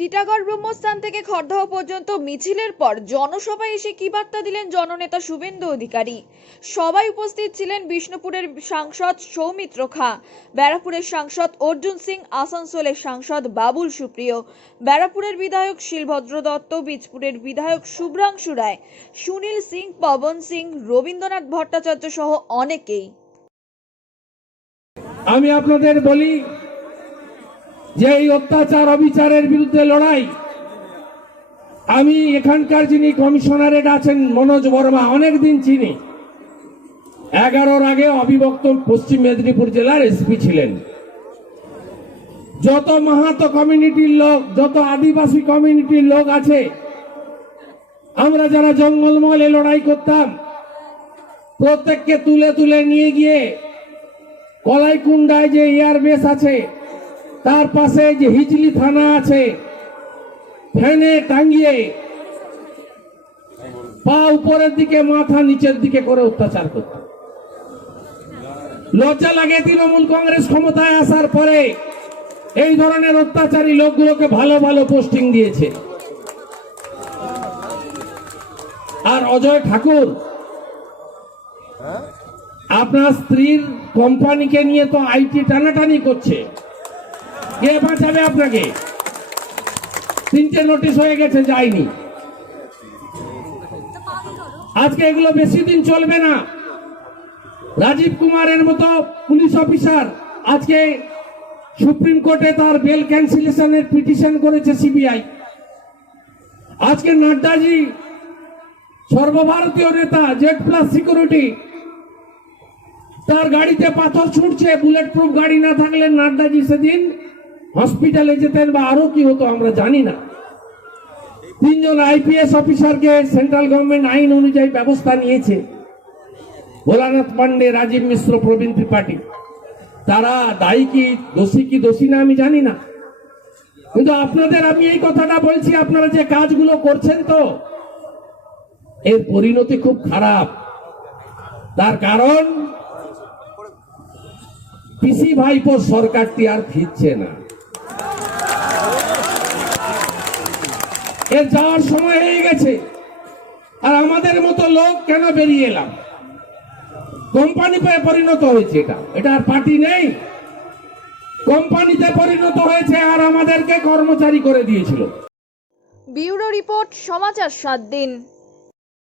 টিটাগড় ব্রহ্মস্থান থেকে খড়দহ পর্যন্ত মিছিলের পর জনসভায় এসে কি বার্তা দিলেন জননেতা শুভেন্দু অধিকারী? সবাই উপস্থিত ছিলেন বিষ্ণুপুরের সাংসদ সৌমিত্র খা ব্যারাপুরের সাংসদ অর্জুন সিং, আসানসোলের সাংসদ বাবুল সুপ্রিয় ব্যারাপুরের বিধায়ক শিলভদ্র দত্ত, বীজপুরের বিধায়ক শুভ্রাংশু রায়, সুনীল সিং, পবন সিং, রবীন্দ্রনাথ ভট্টাচার্য সহ অনেকেই। আমি আপনাদের বলি যে এই অত্যাচার অবিচারের বিরুদ্ধে লড়াই, আমি এখানকার যিনি কমিশনারেট আছেন মনোজ বর্মা অনেক দিন চিনি। এগারোর আগে অবিভক্ত পশ্চিম মেদিনীপুর জেলার এসপি ছিলেন। যত মাহাতো কমিউনিটির লোক, যত আদিবাসী কমিউনিটির লোক আছে, আমরা যারা জঙ্গলমহলে লড়াই করতাম, প্রত্যেককে তুলে তুলে নিয়ে গিয়ে কলাইকুন্ডায় যে এয়ারবেস আছে তার পাশে যে হিজলি থানা আছে ফ্যানে টাঙ্গিয়ে পা উপরের দিকে, মাথা নিচের দিকে করে অত্যাচার করত। লজ্জা লাগে তৃণমূল কংগ্রেস ক্ষমতায় আসার পরে এই ধরনের অত্যাচারী লোকগুলোকে ভালো ভালো পোস্টিং দিয়েছে। আর অজয় ঠাকুর, আপনার স্ত্রীর কোম্পানিকে নিয়ে তো আইটি টানাটানি করছে। কে বাঁচাবে আপনাকে। তিনটে নোটিশ হয়ে গেছে, যায়নি। আজকে এগুলো বেশি দিন চলবে না। রাজীব কুমারের মতো পুলিশ অফিসার আজকে সুপ্রিম কোর্টে তার বেল ক্যান্সেলেশনের পিটিশন করেছে সিবিআই। আজকে নাড্ডাজি, সর্বভারতীয় নেতা, জেড প্লাস সিকিউরিটি, তার গাড়িতে পাথর ছুটছে বুলেট প্রুফ গাড়ি না থাকলে নাড্ডাজি সেদিন হসপিটালে যেতেন বা আরও কি হতো আমরা জানি না। তিনজন আইপিএস অফিসারকে সেন্ট্রাল গভর্নমেন্ট আইন অনুযায়ী ব্যবস্থা নিয়েছে। ভোলানাথ পান্ডে রাজীব মিশ্র, প্রবীণ ত্রিপাঠী। তারা দায়ী কি, দোষী কি, দোষী না আমি জানি না। কিন্তু আপনাদের আমি এই কথাটা বলছি, আপনারা যে কাজগুলো করছেন তো, এর পরিণতি খুব খারাপ। তার কারণ, পিসি ভাইপোর সরকারটি আর ফিরছে না। এর যাওয়ার সময় হয়ে গেছে। আর আমাদের মতো লোক কেন বেরিয়ে এলাম? কোম্পানি পরিণত হয়েছে এটা। এটা আর পার্টি নেই। কোম্পানিতে পরিণত হয়েছে আর আমাদেরকে কর্মচারী করে দিয়েছিল। বিউরো রিপোর্ট সমাচার সাত দিন।